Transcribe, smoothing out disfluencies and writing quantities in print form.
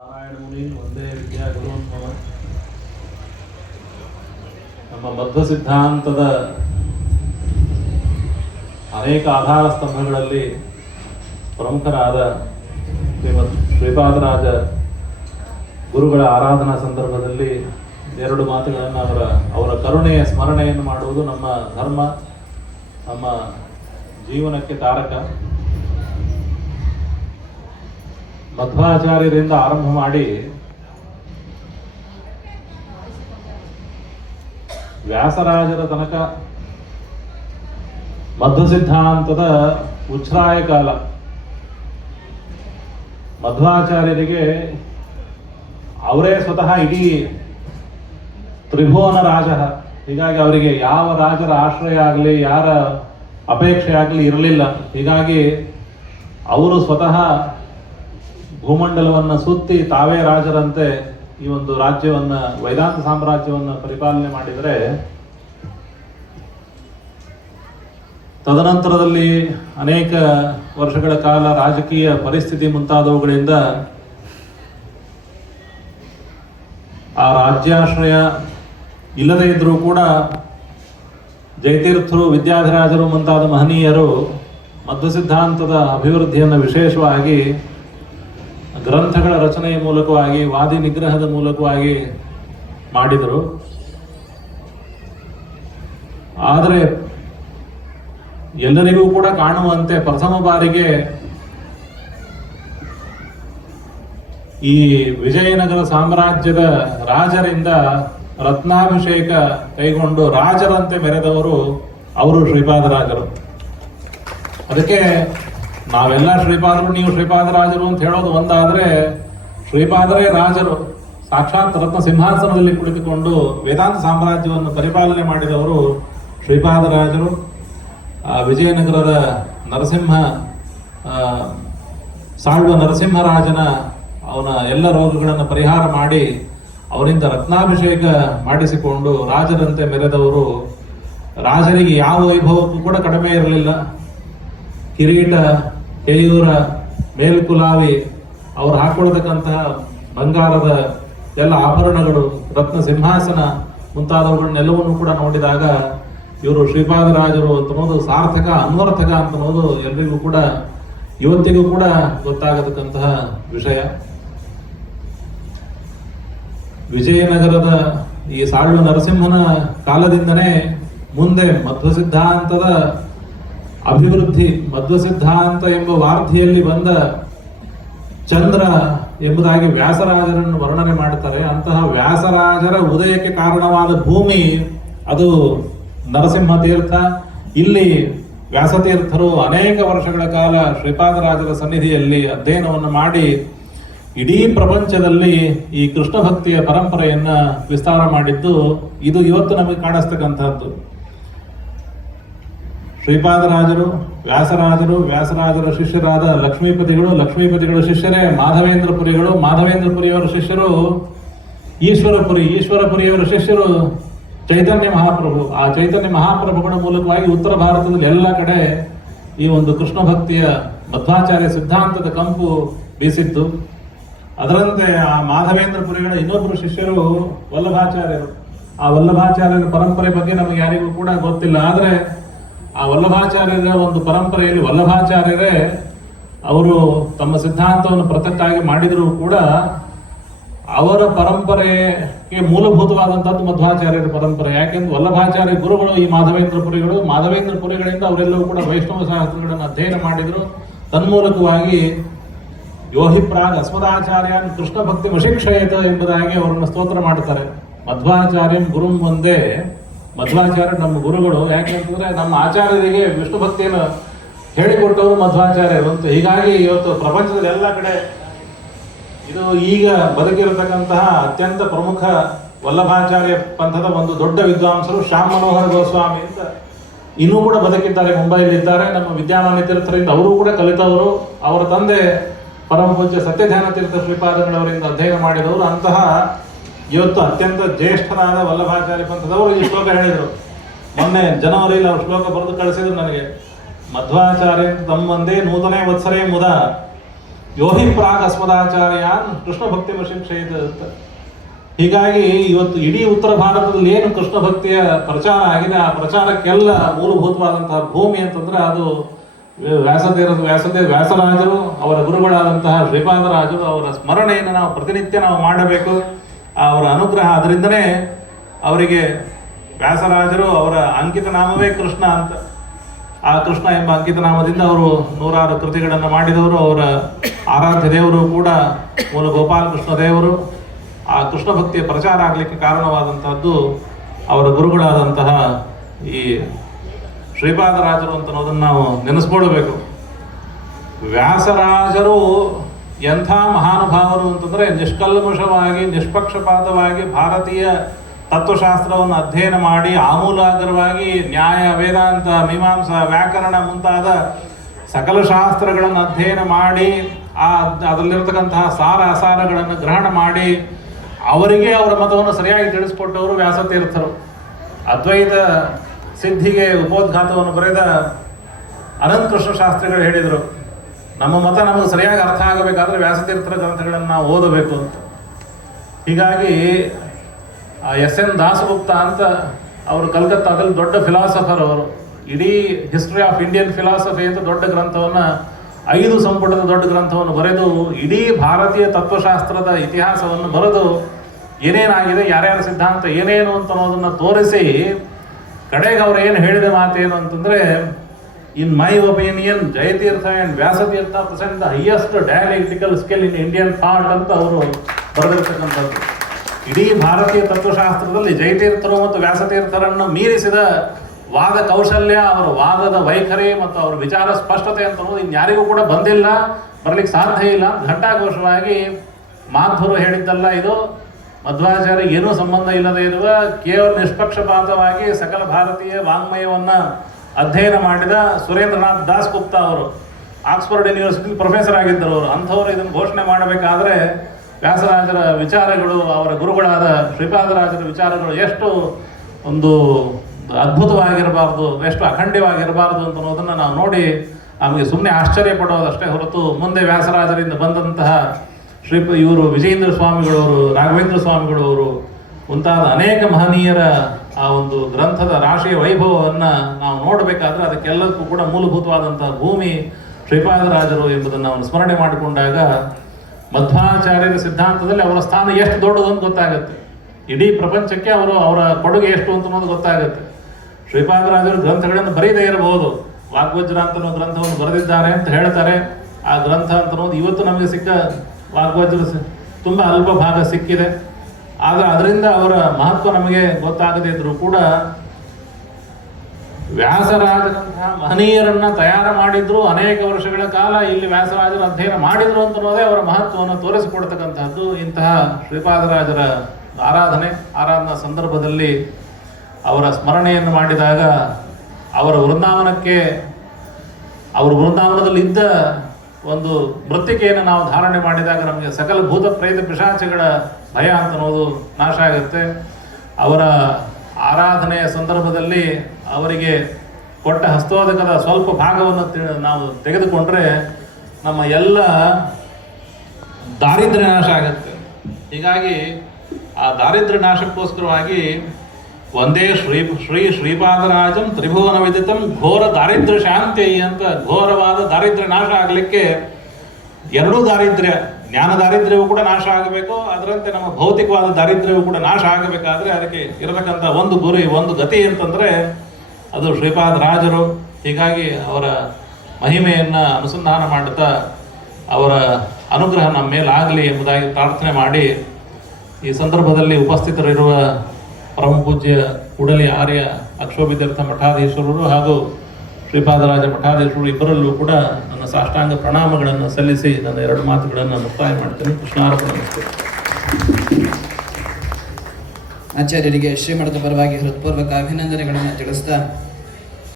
ನಾರಾಯಣ ಮುನಿ ಒಂದೇ ವಿದ್ಯಾ ಗುರುನ್ಮಮ. ನಮ್ಮ ಬದ್ಧ ಸಿದ್ಧಾಂತದ ಅನೇಕ ಆಧಾರ ಸ್ತಂಭಗಳಲ್ಲಿ ಪ್ರಮುಖರಾದ ಶ್ರೀಪಾದರಾಜ ಗುರುಗಳ ಆರಾಧನಾ ಸಂದರ್ಭದಲ್ಲಿ ಎರಡು ಮಾತುಗಳನ್ನು ಅವರ ಕರುಣೆಯ ಸ್ಮರಣೆಯನ್ನು ಮಾಡುವುದು ನಮ್ಮ ಧರ್ಮ, ನಮ್ಮ ಜೀವನಕ್ಕೆ ತಾರಕ. ಮಧ್ವಾಚಾರ್ಯರಿಂದ ಆರಂಭ ಮಾಡಿ ವ್ಯಾಸರಾಜರ ತನಕ ಮಧ್ವ ಸಿದ್ಧಾಂತದ ಉಚ್ಛ್ರಾಯ ಕಾಲ. ಮಧ್ವಾಚಾರ್ಯರಿಗೆ ಅವರೇ ಸ್ವತಃ ಇಡೀ ತ್ರಿಭುವನ ರಾಜ. ಹೀಗಾಗಿ ಅವರಿಗೆ ಯಾವ ರಾಜರ ಆಶ್ರಯ ಆಗಲಿ, ಯಾರ ಅಪೇಕ್ಷೆ ಆಗಲಿ ಇರಲಿಲ್ಲ. ಹೀಗಾಗಿ ಅವರು ಸ್ವತಃ ಭೂಮಂಡಲವನ್ನು ಸುತ್ತಿ ತಾವೇ ರಾಜರಂತೆ ಈ ಒಂದು ರಾಜ್ಯವನ್ನು, ವೇದಾಂತ ಸಾಮ್ರಾಜ್ಯವನ್ನು ಪರಿಪಾಲನೆ ಮಾಡಿದರೆ, ತದನಂತರದಲ್ಲಿ ಅನೇಕ ವರ್ಷಗಳ ಕಾಲ ರಾಜಕೀಯ ಪರಿಸ್ಥಿತಿ ಮುಂತಾದವುಗಳಿಂದ ಆ ರಾಜ್ಯಾಶ್ರಯ ಇಲ್ಲದೇ ಇದ್ರೂ ಕೂಡ ಜಯತೀರ್ಥರು, ವಿದ್ಯಾಧಿರಾಜರು ಮುಂತಾದ ಮಹನೀಯರು ಮಧ್ವ ಸಿದ್ಧಾಂತದ ಅಭಿವೃದ್ಧಿಯನ್ನು ವಿಶೇಷವಾಗಿ ಗ್ರಂಥಗಳ ರಚನೆಯ ಮೂಲಕವಾಗಿ, ವಾದಿ ನಿಗ್ರಹದ ಮೂಲಕವಾಗಿ ಮಾಡಿದರು. ಆದರೆ ಎಲ್ಲರಿಗೂ ಕೂಡ ಕಾಣುವಂತೆ ಪ್ರಥಮ ಬಾರಿಗೆ ಈ ವಿಜಯನಗರ ಸಾಮ್ರಾಜ್ಯದ ರಾಜರಿಂದ ರತ್ನಾಭಿಷೇಕ ಕೈಗೊಂಡು ರಾಜರಂತೆ ಮೆರೆದವರು ಅವರು ಶ್ರೀಪಾದರಾಜರು. ಅದಕ್ಕೆ ನಾವೆಲ್ಲ ಶ್ರೀಪಾದರು, ನೀವು ಶ್ರೀಪಾದರಾಜರು ಅಂತ ಹೇಳೋದು ಒಂದಾದ್ರೆ, ಶ್ರೀಪಾದರೇ ರಾಜರು. ಸಾಕ್ಷಾತ್ ರತ್ನ ಸಿಂಹಾಸನದಲ್ಲಿ ಕುಳಿತುಕೊಂಡು ವೇದಾಂತ ಸಾಮ್ರಾಜ್ಯವನ್ನು ಪರಿಪಾಲನೆ ಮಾಡಿದವರು ಶ್ರೀಪಾದರಾಜರು. ವಿಜಯನಗರದ ಸಾಳ್ವ ನರಸಿಂಹರಾಜನ ಅವನ ಎಲ್ಲ ರೋಗಗಳನ್ನು ಪರಿಹಾರ ಮಾಡಿ ಅವರಿಂದ ರತ್ನಾಭಿಷೇಕ ಮಾಡಿಸಿಕೊಂಡು ರಾಜರಂತೆ ಮೆರೆದವರು. ರಾಜರಿಗೆ ಯಾವ ವೈಭವಕ್ಕೂ ಕೂಡ ಕಡಿಮೆ ಇರಲಿಲ್ಲ. ಕಿರೀಟ, ಕೇಯೂರ, ಮೇಲ್ಕುಲಾವಿ, ಅವರು ಹಾಕೊಳ್ಳತಕ್ಕಂತಹ ಬಂಗಾರದ ಎಲ್ಲ ಆಭರಣಗಳು, ರತ್ನ ಸಿಂಹಾಸನ ಮುಂತಾದವುಗಳನ್ನೆಲ್ಲವನ್ನು ಕೂಡ ನೋಡಿದಾಗ ಇವರು ಶ್ರೀಪಾದರಾಜರು ಅಂತನ್ನೋದು ಸಾರ್ಥಕ, ಅನ್ವರ್ಥಕ ಅಂತನ್ನೋದು ಎಲ್ರಿಗೂ ಕೂಡ ಇವತ್ತಿಗೂ ಕೂಡ ಗೊತ್ತಾಗತಕ್ಕಂತಹ ವಿಷಯ. ವಿಜಯನಗರದ ಈ ಸಾಳ್ವ ನರಸಿಂಹನ ಕಾಲದಿಂದನೇ ಮುಂದೆ ಮಧ್ವ ಸಿದ್ಧಾಂತದ ಅಭಿವೃದ್ಧಿ, ಮಧ್ವ ಸಿದ್ಧಾಂತ ಎಂಬ ವಾರ್ಧಿಯಲ್ಲಿ ಬಂದ ಚಂದ್ರ ಎಂಬುದಾಗಿ ವ್ಯಾಸರಾಜರನ್ನು ವರ್ಣನೆ ಮಾಡುತ್ತಾರೆ. ಅಂತಹ ವ್ಯಾಸರಾಜರ ಉದಯಕ್ಕೆ ಕಾರಣವಾದ ಭೂಮಿ ಅದು ನರಸಿಂಹ ತೀರ್ಥ. ಇಲ್ಲಿ ವ್ಯಾಸತೀರ್ಥರು ಅನೇಕ ವರ್ಷಗಳ ಕಾಲ ಶ್ರೀಪಾದರಾಜರ ಸನ್ನಿಧಿಯಲ್ಲಿ ಅಧ್ಯಯನವನ್ನು ಮಾಡಿ ಇಡೀ ಪ್ರಪಂಚದಲ್ಲಿ ಈ ಕೃಷ್ಣ ಭಕ್ತಿಯ ಪರಂಪರೆಯನ್ನ ವಿಸ್ತಾರ ಮಾಡಿದ್ದು ಇದು ಇವತ್ತು ನಮಗೆ ಕಾಣಿಸ್ತಕ್ಕಂಥದ್ದು. ಶ್ರೀಪಾದರಾಜರು, ವ್ಯಾಸರಾಜರು, ವ್ಯಾಸರಾಜರ ಶಿಷ್ಯರಾದ ಲಕ್ಷ್ಮೀಪತಿಗಳು, ಲಕ್ಷ್ಮೀಪತಿಗಳ ಶಿಷ್ಯರೇ ಮಾಧವೇಂದ್ರಪುರಿಗಳು, ಮಾಧವೇಂದ್ರಪುರಿಯವರ ಶಿಷ್ಯರು ಈಶ್ವರಪುರಿ, ಈಶ್ವರಪುರಿಯವರ ಶಿಷ್ಯರು ಚೈತನ್ಯ ಮಹಾಪ್ರಭು. ಆ ಚೈತನ್ಯ ಮಹಾಪ್ರಭುಗಳ ಮೂಲಕವಾಗಿ ಉತ್ತರ ಭಾರತದಲ್ಲಿ ಎಲ್ಲ ಕಡೆ ಈ ಒಂದು ಕೃಷ್ಣ ಭಕ್ತಿಯ ಮಧ್ವಾಚಾರ್ಯ ಸಿದ್ಧಾಂತದ ಕಂಪು ಬೀಸಿತ್ತು. ಅದರಂತೆ ಆ ಮಾಧವೇಂದ್ರಪುರಿಗಳ ಇನ್ನೊಬ್ಬರು ಶಿಷ್ಯರು ವಲ್ಲಭಾಚಾರ್ಯರು. ಆ ವಲ್ಲಭಾಚಾರ್ಯರ ಪರಂಪರೆ ಬಗ್ಗೆ ನಮಗೆ ಯಾರಿಗೂ ಕೂಡ ಗೊತ್ತಿಲ್ಲ. ಆದರೆ ಆ ವಲ್ಲಭಾಚಾರ್ಯರ ಒಂದು ಪರಂಪರೆಯಲ್ಲಿ ವಲ್ಲಭಾಚಾರ್ಯರೇ ಅವರು ತಮ್ಮ ಸಿದ್ಧಾಂತವನ್ನು ಪೃಥಕ್ಕಾಗಿ ಮಾಡಿದರೂ ಕೂಡ ಅವರ ಪರಂಪರೆಗೆ ಮೂಲಭೂತವಾದಂಥದ್ದು ಮಧ್ವಾಚಾರ್ಯರ ಪರಂಪರೆ. ಯಾಕೆಂದ್ರೆ ವಲ್ಲಭಾಚಾರ್ಯ ಗುರುಗಳು ಈ ಮಾಧವೇಂದ್ರಪುರಿಗಳು. ಮಾಧವೇಂದ್ರಪುರಿಗಳಿಂದ ಅವರೆಲ್ಲವೂ ಕೂಡ ವೈಷ್ಣವ ಶಾಸ್ತ್ರಗಳನ್ನು ಅಧ್ಯಯನ ಮಾಡಿದರು. ತನ್ಮೂಲಕವಾಗಿ ಯೋಹಿ ಪ್ರಾಗ್ ಅಸ್ಮದಾಚಾರ್ಯನ್ ಕೃಷ್ಣ ಭಕ್ತಿ ವಶಿಕ್ಷಯತ ಎಂಬುದಾಗಿ ಅವರನ್ನು ಸ್ತೋತ್ರ ಮಾಡುತ್ತಾರೆ. ಮಧ್ವಾಚಾರ್ಯಂ ಗುರುಂ ಒಂದೇ. ಮಧ್ವಾಚಾರ್ಯ ನಮ್ಮ ಗುರುಗಳು. ಯಾಕೆಂತಂದ್ರೆ ನಮ್ಮ ಆಚಾರ್ಯರಿಗೆ ವಿಷ್ಣು ಭಕ್ತಿಯನ್ನು ಹೇಳಿಕೊಟ್ಟವರು ಮಧ್ವಾಚಾರ್ಯರು ಅಂತ. ಹೀಗಾಗಿ ಇವತ್ತು ಪ್ರಪಂಚದಲ್ಲಿ ಎಲ್ಲ ಕಡೆ ಇದು ಈಗ ಬದುಕಿರತಕ್ಕಂತಹ ಅತ್ಯಂತ ಪ್ರಮುಖ ವಲ್ಲಭಾಚಾರ್ಯ ಪಂಥದ ಒಂದು ದೊಡ್ಡ ವಿದ್ವಾಂಸರು ಶ್ಯಾಮ್ ಮನೋಹರ್ ಗೋಸ್ವಾಮಿ ಅಂತ ಇನ್ನೂ ಕೂಡ ಬದುಕಿದ್ದಾರೆ, ಮುಂಬೈಲಿದ್ದಾರೆ. ನಮ್ಮ ವಿದ್ಯಾಮಾನ್ಯ ತೀರ್ಥರಿಂದ ಅವರು ಕೂಡ ಕಲಿತವರು. ಅವರ ತಂದೆ ಪರಮ ಪೂಜ್ಯ ಸತ್ಯಧ್ಯಾನ ತೀರ್ಥ ಶ್ರೀಪಾದಗಳವರಿಂದ ಅಧ್ಯಯನ ಮಾಡಿದವರು. ಅಂತಹ ಇವತ್ತು ಅತ್ಯಂತ ಜ್ಯೇಷ್ಠರಾದ ವಲ್ಲಭಾಚಾರ್ಯ ಪಂಥದವರು ಈ ಶ್ಲೋಕ ಹೇಳಿದರು. ಮೊನ್ನೆ ಜನವರಿಯಲ್ಲಿ ಅವರು ಶ್ಲೋಕ ಬರೆದು ಕಳಿಸಿದ್ರು ನನಗೆ. ಮಧ್ವಾಚಾರ್ಯ ತಮ್ಮಂದೇ ನೂತನೇ ವತ್ಸರೇ ಮುದ ಯೋಹಿ ಪ್ರಾಗ್ ಅಸ್ಮದಾಚಾರ್ಯಾನ್ ಕೃಷ್ಣ ಭಕ್ತಿ ಶಿಕ್ಷೆಯಿದ ಅಂತ. ಹೀಗಾಗಿ ಇವತ್ತು ಇಡೀ ಉತ್ತರ ಭಾರತದಲ್ಲಿ ಏನು ಕೃಷ್ಣ ಭಕ್ತಿಯ ಪ್ರಚಾರ ಆಗಿದೆ, ಆ ಪ್ರಚಾರಕ್ಕೆಲ್ಲ ಮೂಲಭೂತವಾದಂತಹ ಭೂಮಿ ಅಂತಂದ್ರೆ ಅದು ವ್ಯಾಸರಾಜರು, ಅವರ ಗುರುಗಳಾದಂತಹ ಶ್ರೀಪಾದರಾಜರು, ಅವರ ಸ್ಮರಣೆಯನ್ನು ನಾವು ಪ್ರತಿನಿತ್ಯ ನಾವು ಮಾಡಬೇಕು. ಅವರ ಅನುಗ್ರಹ, ಅದರಿಂದನೇ ಅವರಿಗೆ ವ್ಯಾಸರಾಜರು ಅವರ ಅಂಕಿತ ನಾಮವೇ ಕೃಷ್ಣ ಅಂತ. ಆ ಕೃಷ್ಣ ಎಂಬ ಅಂಕಿತ ನಾಮದಿಂದ ಅವರು ನೂರಾರು ಕೃತಿಗಳನ್ನು ಮಾಡಿದವರು. ಅವರ ಆರಾಧ್ಯ ದೇವರು ಕೂಡ ಮೂಲ ಗೋಪಾಲಕೃಷ್ಣ ದೇವರು. ಆ ಕೃಷ್ಣ ಭಕ್ತಿಯ ಪ್ರಚಾರ ಆಗಲಿಕ್ಕೆ ಕಾರಣವಾದಂತಹದ್ದು ಅವರ ಗುರುಗಳಾದಂತಹ ಈ ಶ್ರೀಪಾದರಾಜರು ಅಂತ ಅನ್ನೋದನ್ನು ನಾವು ನೆನೆಸ್ಕೊಳ್ಬೇಕು. ವ್ಯಾಸರಾಜರು ಎಂಥ ಮಹಾನುಭಾವರು ಅಂತಂದರೆ, ನಿಷ್ಕಲ್ಮಷವಾಗಿ ನಿಷ್ಪಕ್ಷಪಾತವಾಗಿ ಭಾರತೀಯ ತತ್ವಶಾಸ್ತ್ರವನ್ನು ಅಧ್ಯಯನ ಮಾಡಿ ಆಮೂಲಾಗ್ರವಾಗಿ ನ್ಯಾಯ, ವೇದಾಂತ, ಮೀಮಾಂಸಾ, ವ್ಯಾಕರಣ ಮುಂತಾದ ಸಕಲ ಶಾಸ್ತ್ರಗಳನ್ನು ಅಧ್ಯಯನ ಮಾಡಿ ಅದರಲ್ಲಿರ್ತಕ್ಕಂತಹ ಸಾರ ಅಸಾರಗಳನ್ನು ಗ್ರಹಣ ಮಾಡಿ ಅವರಿಗೆ ಅವರ ಮತವನ್ನು ಸರಿಯಾಗಿ ತಿಳಿಸ್ಕೊಟ್ಟವರು ವ್ಯಾಸತೀರ್ಥರು. ಅದ್ವೈತ ಸಿದ್ಧಿಗೆ ಉಪೋದ್ಘಾತವನ್ನು ಬರೆದ ಅನಂತ ಕೃಷ್ಣ ಶಾಸ್ತ್ರಿಗಳು ಹೇಳಿದರು, ನಮ್ಮ ಮತ ನಮಗೆ ಸರಿಯಾಗಿ ಅರ್ಥ ಆಗಬೇಕಾದ್ರೆ ವ್ಯಾಸತೀರ್ಥರ ಗ್ರಂಥಗಳನ್ನು ನಾವು ಓದಬೇಕು ಅಂತ. ಹೀಗಾಗಿ ಎಸ್.ಎನ್. ದಾಸಗುಪ್ತ ಅಂತ ಅವರು ಕಲ್ಕತ್ತಾದಲ್ಲಿ ದೊಡ್ಡ ಫಿಲಾಸಫರ್. ಅವರು ಇಡೀ ಹಿಸ್ಟ್ರಿ ಆಫ್ ಇಂಡಿಯನ್ ಫಿಲಾಸಫಿ ಅಂತ ದೊಡ್ಡ ಗ್ರಂಥವನ್ನು, 5 ಸಂಪುಟದ ದೊಡ್ಡ ಗ್ರಂಥವನ್ನು ಬರೆದು ಇಡೀ ಭಾರತೀಯ ತತ್ವಶಾಸ್ತ್ರದ ಇತಿಹಾಸವನ್ನು ಬರೆದು ಏನೇನಾಗಿದೆ, ಯಾರ್ಯಾರ ಸಿದ್ಧಾಂತ ಏನೇನು ಅಂತ ಅನ್ನೋದನ್ನು ತೋರಿಸಿ ಕಡೆಗೆ ಅವ್ರು ಏನು ಹೇಳಿದ ಮಾತೇನು ಅಂತಂದರೆ, in my opinion Jayatirtha and Vyasatirtha present the highest dialectical skill in Indian thought ಅಂತ ಅವರು ಬರೆದಿರ್ತಕ್ಕಂಥದ್ದು. ಇಡೀ ಭಾರತೀಯ ತತ್ವಶಾಸ್ತ್ರದಲ್ಲಿ ಜಯತೀರ್ಥರು ಮತ್ತು ವ್ಯಾಸತೀರ್ಥರನ್ನು ಮೀರಿಸಿದ ವಾದ ಕೌಶಲ್ಯ, ಅವರ ವಾದದ ವೈಖರಿ ಮತ್ತು ಅವರ ವಿಚಾರ ಸ್ಪಷ್ಟತೆ ಅಂತ ಅನ್ನೋದು ಇನ್ಯಾರಿಗೂ ಕೂಡ ಬಂದಿಲ್ಲ, ಬರಲಿಕ್ಕೆ ಸಾಧ್ಯ ಇಲ್ಲ. ಘಂಟಾಘೋಷವಾಗಿ ಮಾಧ್ವರು ಹೇಳಿದ್ದಲ್ಲ ಇದು, ಮಧ್ವಾಚಾರ್ಯ ಏನೂ ಸಂಬಂಧ ಇಲ್ಲದೆ ಇರುವ ಕೇವಲ ನಿಷ್ಪಕ್ಷಪಾತವಾಗಿ ಸಕಲ ಭಾರತೀಯ ವಾಂಗ್ಮಯವನ್ನು ಅಧ್ಯಯನ ಮಾಡಿದ ಸುರೇಂದ್ರನಾಥ್ ದಾಸ್ ಗುಪ್ತಾ ಅವರು ಆಕ್ಸ್ಫರ್ಡ್ ಯೂನಿವರ್ಸಿಟಿಲಿ ಪ್ರೊಫೆಸರ್ ಆಗಿದ್ದರು. ಅವರು ಅಂಥವರು ಇದನ್ನು ಘೋಷಣೆ ಮಾಡಬೇಕಾದ್ರೆ ವ್ಯಾಸರಾಜರ ವಿಚಾರಗಳು, ಅವರ ಗುರುಗಳಾದ ಶ್ರೀಪಾದರಾಜರ ವಿಚಾರಗಳು ಎಷ್ಟು ಒಂದು ಅದ್ಭುತವಾಗಿರಬಾರ್ದು, ಎಷ್ಟು ಅಖಂಡವಾಗಿರಬಾರ್ದು ಅಂತ ಅನ್ನೋದನ್ನು ನಾವು ನೋಡಿ ನಮಗೆ ಸುಮ್ಮನೆ ಆಶ್ಚರ್ಯ ಪಡೋದಷ್ಟೇ ಹೊರತು ಮುಂದೆ ವ್ಯಾಸರಾಜರಿಂದ ಬಂದಂತಹ ಇವರು ವಿಜಯೇಂದ್ರ ಸ್ವಾಮಿಗಳವರು, ರಾಘವೇಂದ್ರ ಸ್ವಾಮಿಗಳವರು ಮುಂತಾದ ಅನೇಕ ಮಹನೀಯರ ಆ ಒಂದು ಗ್ರಂಥದ ರಾಶಿಯ ವೈಭವವನ್ನು ನಾವು ನೋಡಬೇಕಾದ್ರೆ ಅದಕ್ಕೆಲ್ಲಕ್ಕೂ ಕೂಡ ಮೂಲಭೂತವಾದಂತಹ ಭೂಮಿ ಶ್ರೀಪಾದರಾಜರು ಎಂಬುದನ್ನು ನಾವು ಸ್ಮರಣೆ ಮಾಡಿಕೊಂಡಾಗ ಮಧ್ವಾಚಾರ್ಯರ ಸಿದ್ಧಾಂತದಲ್ಲಿ ಅವರ ಸ್ಥಾನ ಎಷ್ಟು ದೊಡ್ಡದು ಅಂತ ಗೊತ್ತಾಗುತ್ತೆ. ಇಡೀ ಪ್ರಪಂಚಕ್ಕೆ ಅವರ ಕೊಡುಗೆ ಎಷ್ಟು ಅಂತ ಅನ್ನೋದು ಗೊತ್ತಾಗುತ್ತೆ. ಶ್ರೀಪಾದರಾಜರು ಗ್ರಂಥಗಳನ್ನು ಬರೀದೇ ಇರಬಹುದು, ವಾಗ್ವಜ್ರ ಅಂತ ಗ್ರಂಥವನ್ನು ಬರೆದಿದ್ದಾರೆ ಅಂತ ಹೇಳ್ತಾರೆ. ಆ ಗ್ರಂಥ ಅಂತ ಅನ್ನೋದು ಇವತ್ತು ನಮಗೆ ಸಿಕ್ಕ ವಾಗ್ವಜ್ರ ತುಂಬ ಅಲ್ಪ ಭಾಗ ಸಿಕ್ಕಿದೆ. ಆದರೆ ಅದರಿಂದ ಅವರ ಮಹತ್ವ ನಮಗೆ ಗೊತ್ತಾಗದೇ ಇದ್ರೂ ಕೂಡ ವ್ಯಾಸರಾಜರಂತಹ ಮಹನೀಯರನ್ನ ತಯಾರು ಮಾಡಿದ್ರು, ಅನೇಕ ವರ್ಷಗಳ ಕಾಲ ಇಲ್ಲಿ ವ್ಯಾಸರಾಜರ ಅಧ್ಯಯನ ಮಾಡಿದ್ರು ಅಂತ ಅನ್ನೋದೇ ಅವರ ಮಹತ್ವವನ್ನು ತೋರಿಸಿಕೊಡ್ತಕ್ಕಂಥದ್ದು. ಇಂತಹ ಶ್ರೀಪಾದರಾಜರ ಆರಾಧನಾ ಸಂದರ್ಭದಲ್ಲಿ ಅವರ ಸ್ಮರಣೆಯನ್ನು ಮಾಡಿದಾಗ ಅವರ ವೃಂದಾವನದಲ್ಲಿ ಇದ್ದ ಒಂದು ಮೃತ್ತಿಕೆಯನ್ನು ನಾವು ಧಾರಣೆ ಮಾಡಿದಾಗ ನಮಗೆ ಸಕಲ ಭೂತ ಪ್ರೇತ ಪಿಶಾಚಿಗಳ ಭಯ ಅಂತ ಅನ್ನೋದು ನಾಶ ಆಗುತ್ತೆ. ಅವರ ಆರಾಧನೆಯ ಸಂದರ್ಭದಲ್ಲಿ ಅವರಿಗೆ ಕೊಟ್ಟ ಹಸ್ತೋದಕದ ಸ್ವಲ್ಪ ಭಾಗವನ್ನು ನಾವು ತೆಗೆದುಕೊಂಡ್ರೆ ನಮ್ಮ ಎಲ್ಲ ದಾರಿದ್ರ್ಯ ನಾಶ ಆಗುತ್ತೆ. ಹೀಗಾಗಿ ಆ ದಾರಿದ್ರ್ಯ ನಾಶಕ್ಕೋಸ್ಕರವಾಗಿ ಒಂದೇ ಶ್ರೀಪಾದರಾಜಂ ತ್ರಿಭುವನ ವಿದಿತಂ ಘೋರ ದಾರಿದ್ರ್ಯ ಶಾಂತಿ ಅಂತ, ಘೋರವಾದ ದಾರಿದ್ರ್ಯ ನಾಶ ಆಗಲಿಕ್ಕೆ ಎರಡೂ ದಾರಿದ್ರ್ಯ, ಜ್ಞಾನ ದಾರಿದ್ರ್ಯವೂ ಕೂಡ ನಾಶ ಆಗಬೇಕು, ಅದರಂತೆ ನಮ್ಮ ಭೌತಿಕವಾದ ದಾರಿದ್ರ್ಯವೂ ಕೂಡ ನಾಶ ಆಗಬೇಕಾದ್ರೆ ಅದಕ್ಕೆ ಇರತಕ್ಕಂಥ ಒಂದು ಗುರಿ, ಒಂದು ಗತಿ ಅಂತಂದರೆ ಅದು ಶ್ರೀಪಾದರಾಜರು. ಹೀಗಾಗಿ ಅವರ ಮಹಿಮೆಯನ್ನು ಅನುಸಂಧಾನ ಮಾಡುತ್ತಾ ಅವರ ಅನುಗ್ರಹ ನಮ್ಮ ಮೇಲೆ ಆಗಲಿ ಎಂಬುದಾಗಿ ಪ್ರಾರ್ಥನೆ ಮಾಡಿ, ಈ ಸಂದರ್ಭದಲ್ಲಿ ಉಪಸ್ಥಿತರಿರುವ ಪರಮ ಪೂಜ್ಯ ಕೂಡಲಿ ಆರ್ಯ ಅಕ್ಷೋಭಿತೀರ್ಥ ಮಠಾಧೀಶ್ವರರು ಹಾಗೂ ಶ್ರೀಪಾದರಾಜ ಮಠಾಧೀಶರು ಇಬ್ಬರಲ್ಲೂ ಕೂಡ ನನ್ನ ಸಾಷ್ಟಾಂಗ ಪ್ರಣಾಮಗಳನ್ನು ಸಲ್ಲಿಸಿ ನನ್ನ 2 ಮಾತುಗಳನ್ನು ಮುಕ್ತಾಯ ಮಾಡ್ತೇನೆ. ಕೃಷ್ಣಾರ್ಪಣ. ಆಚಾರ್ಯರಿಗೆ ಶ್ರೀಮಠದ ಪರವಾಗಿ ಹೃತ್ಪೂರ್ವಕ ಅಭಿನಂದನೆಗಳನ್ನು ತಿಳಿಸ್ತಾ